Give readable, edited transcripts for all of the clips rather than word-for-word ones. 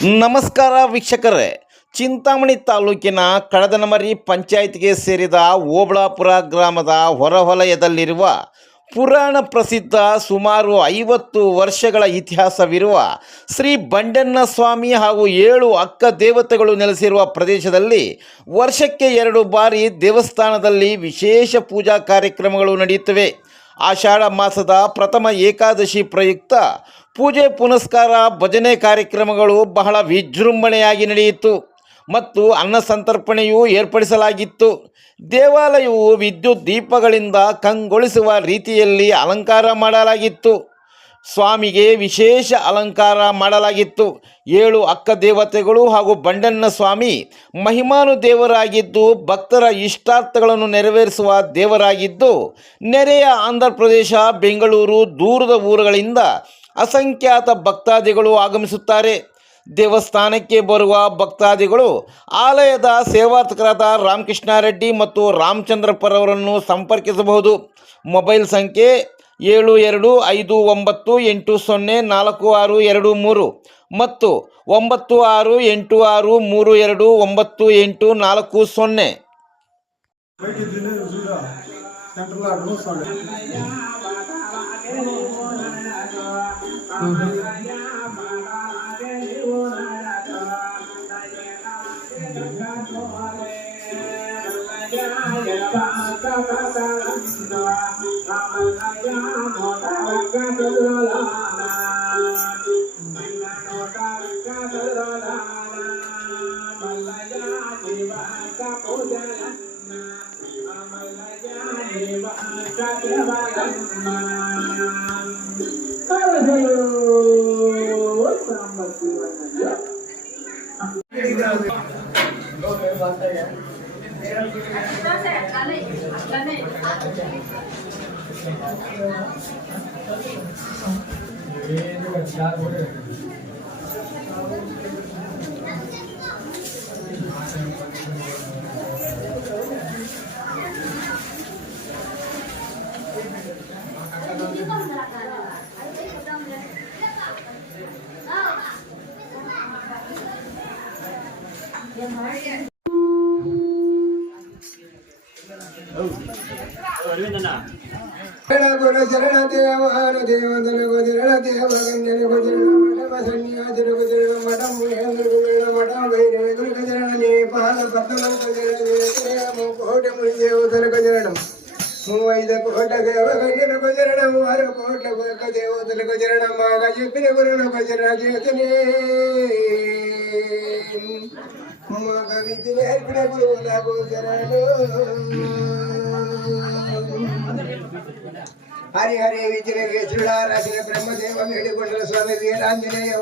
ನಮಸ್ಕಾರ ವೀಕ್ಷಕರೇ, ಚಿಂತಾಮಣಿ ತಾಲೂಕಿನ ಕಡದನಮರಿ ಪಂಚಾಯತ್ಗೆ ಸೇರಿದ ಓಬಳಾಪುರ ಗ್ರಾಮದ ಹೊರವಲಯದಲ್ಲಿರುವ ಪುರಾಣ ಪ್ರಸಿದ್ಧ ಸುಮಾರು 50 ವರ್ಷಗಳ ಇತಿಹಾಸವಿರುವ ಶ್ರೀ ಬಂಡೆಣ್ಣ ಸ್ವಾಮಿ ಹಾಗೂ 7 ಅಕ್ಕ ದೇವತೆಗಳು ನೆಲೆಸಿರುವ ಪ್ರದೇಶದಲ್ಲಿ ವರ್ಷಕ್ಕೆ 2 ಬಾರಿ ದೇವಸ್ಥಾನದಲ್ಲಿ ವಿಶೇಷ ಪೂಜಾ ಕಾರ್ಯಕ್ರಮಗಳು ನಡೆಯುತ್ತವೆ. ಆಷಾಢ ಮಾಸದ ಪ್ರಥಮ ಏಕಾದಶಿ ಪ್ರಯುಕ್ತ ಪೂಜೆ ಪುನಸ್ಕಾರ ಭಜನೆ ಕಾರ್ಯಕ್ರಮಗಳು ಬಹಳ ವಿಜೃಂಭಣೆಯಾಗಿ ನಡೆಯಿತು ಮತ್ತು ಅನ್ನ ಸಂತರ್ಪಣೆಯೂ ಏರ್ಪಡಿಸಲಾಗಿತ್ತು. ದೇವಾಲಯವು ವಿದ್ಯುತ್ ದೀಪಗಳಿಂದ ಕಂಗೊಳಿಸುವ ರೀತಿಯಲ್ಲಿ ಅಲಂಕಾರ ಮಾಡಲಾಗಿತ್ತು. ಸ್ವಾಮಿಗೆ ವಿಶೇಷ ಅಲಂಕಾರ ಮಾಡಲಾಗಿತ್ತು. 7 ಅಕ್ಕ ದೇವತೆಗಳು ಹಾಗೂ ಬಂಡೆಣ್ಣ ಸ್ವಾಮಿ ಮಹಿಮಾನು ದೇವರಾಗಿದ್ದು ಭಕ್ತರ ಇಷ್ಟಾರ್ಥಗಳನ್ನು ನೆರವೇರಿಸುವ ದೇವರಾಗಿದ್ದು, ನೆರೆಯ ಆಂಧ್ರ ಪ್ರದೇಶ, ಬೆಂಗಳೂರು, ದೂರದ ಊರುಗಳಿಂದ ಅಸಂಖ್ಯಾತ ಭಕ್ತಾದಿಗಳು ಆಗಮಿಸುತ್ತಾರೆ. ದೇವಸ್ಥಾನಕ್ಕೆ ಬರುವ ಭಕ್ತಾದಿಗಳು ಆಲಯದ ಸೇವಾರ್ಥಕರಾದ ರಾಮಕೃಷ್ಣ ರೆಡ್ಡಿ ಮತ್ತು ರಾಮಚಂದ್ರಪ್ಪರವರನ್ನು ಸಂಪರ್ಕಿಸಬಹುದು. ಮೊಬೈಲ್ ಸಂಖ್ಯೆ 7259804623 ಮತ್ತು 9686329840. ಶರಣ ದೇವಾನ ದೇವದನ ಗುಜರಣ ದೇವಗಂಜನ ಗುಜರಣ ಮಠ ಸನ್ಯಾಸರ ಗುಜರಣ ಮಠ ಮುಹೇಂದ್ರ ಗುಜರಣ ಮಠ ಭೈರವೇಂದ್ರ ಗುಜರಣ ನೇಪಾಲ ಪಟ್ಟಣ ಗುಜರಣ ಕೋಟೆ ಮುನಿದೇವದನ ಗುಜರಣ 35 ಕೋಟ ದೇವಗಂಜನ ಗುಜರಣ 6 ಕೋಟ ದೇವದನ ಗುಜರಣ ಮಾಗ ಯಜ್ಞ ಗುರುಣ ಗುಜರಣ ಜೇತನೇ ಮಗ ವಿದ್ಯೆ ಅರ್ಪಣ ಗುರುನ ಗುಜರಣ ಹರಿ ಹರಿ ವಿಜಯ ಶ್ರೀರಾರಾಶಿನ ಬ್ರಹ್ಮದೇವ ಬೇಡಿಕೊಂಡರ ಸ್ವಾಮಿ ವೀರಾಂಜನೇಯ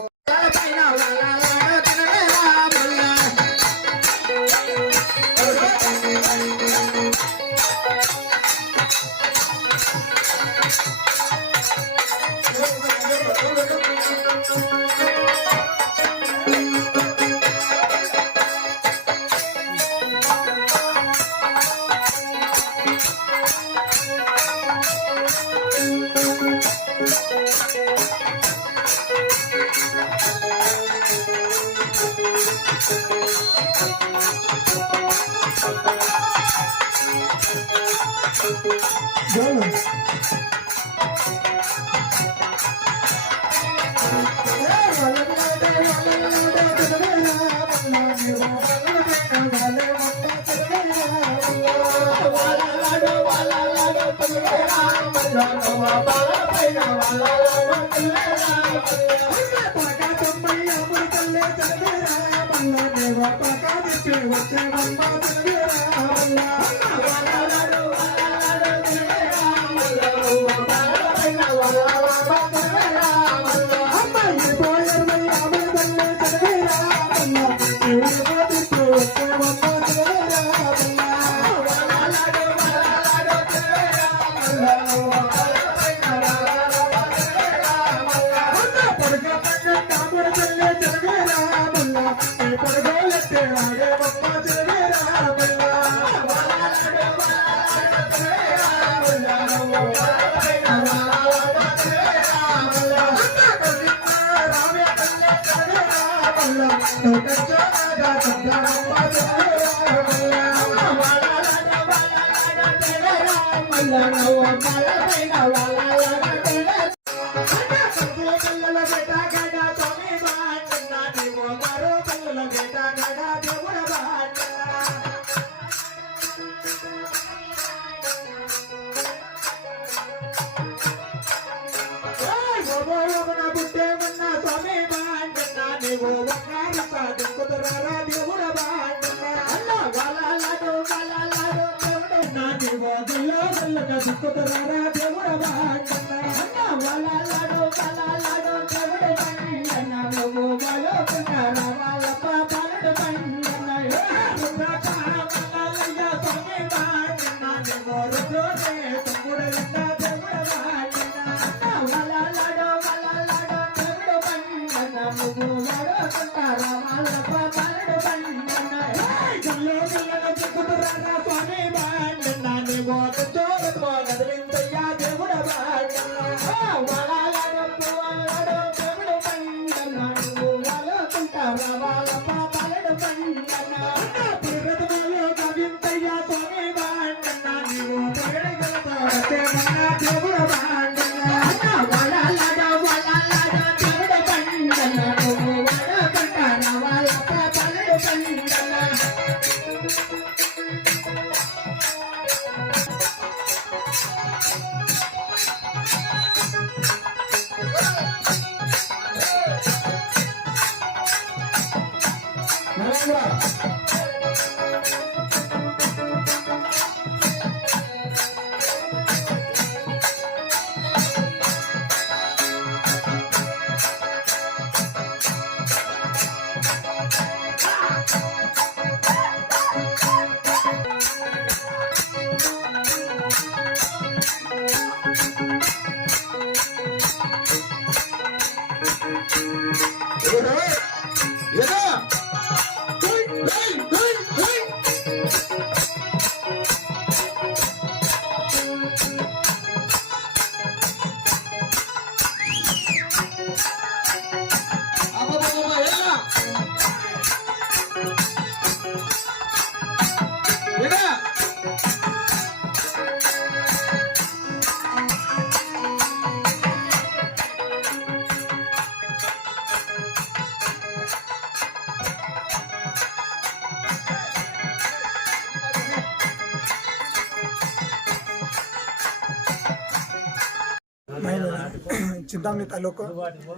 ಚಿಂತಾಮಣಿ ತಾಲೂಕು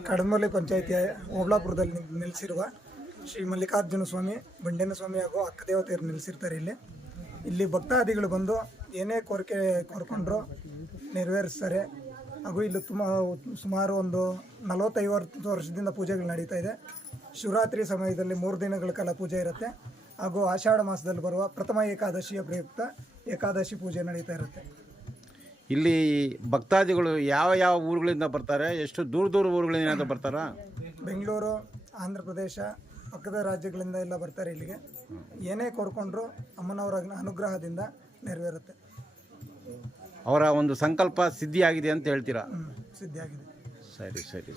ಕಡಮೂಲೆ ಪಂಚಾಯಿತಿಯ ಓಬಳಾಪುರದಲ್ಲಿ ನೆಲೆಸಿರುವ ಶ್ರೀ ಮಲ್ಲಿಕಾರ್ಜುನ ಸ್ವಾಮಿ ಬಂಡೇನ ಸ್ವಾಮಿ ಹಾಗೂ ಅಕ್ಕದೇವತೆಯರು ನೆಲೆಸಿರ್ತಾರೆ. ಇಲ್ಲಿ ಭಕ್ತಾದಿಗಳು ಬಂದು ಏನೇ ಕೋರಿಕೆ ಕೋರ್ಕೊಂಡ್ರು ನೆರವೇರಿಸ್ತಾರೆ. ಹಾಗೂ ಇಲ್ಲಿ ಸುಮಾರು ಒಂದು 40-50 ವರ್ಷದಿಂದ ಪೂಜೆಗಳು ನಡೀತಾ ಇದೆ. ಶಿವರಾತ್ರಿ ಸಮಯದಲ್ಲಿ 3 ದಿನಗಳ ಕಾಲ ಪೂಜೆ ಇರುತ್ತೆ. ಹಾಗೂ ಆಷಾಢ ಮಾಸದಲ್ಲಿ ಬರುವ ಪ್ರಥಮ ಏಕಾದಶಿಯ ಪ್ರಯುಕ್ತ ಏಕಾದಶಿ ಪೂಜೆ ನಡೀತಾ ಇರುತ್ತೆ. ಇಲ್ಲಿ ಭಕ್ತಾದಿಗಳು ಯಾವ ಊರುಗಳಿಂದ ಬರ್ತಾರೆ? ಎಷ್ಟು ದೂರ ಊರುಗಳಿಂದ ಬರ್ತಾರಾ? ಬೆಂಗಳೂರು, ಆಂಧ್ರ ಪ್ರದೇಶ, ಪಕ್ಕದ ರಾಜ್ಯಗಳಿಂದ ಎಲ್ಲ ಬರ್ತಾರೆ ಇಲ್ಲಿಗೆ. ಏನೇ ಕೋರ್ಕೊಂಡ್ರು ಅಮ್ಮನವರ ಅನುಗ್ರಹದಿಂದ ನೆರವೇರುತ್ತೆ. ಅವರ ಒಂದು ಸಂಕಲ್ಪ ಸಿದ್ಧಿಯಾಗಿದೆ ಅಂತ ಹೇಳ್ತೀರಾ? ಸಿದ್ಧಿಯಾಗಿದೆ. ಸರಿ.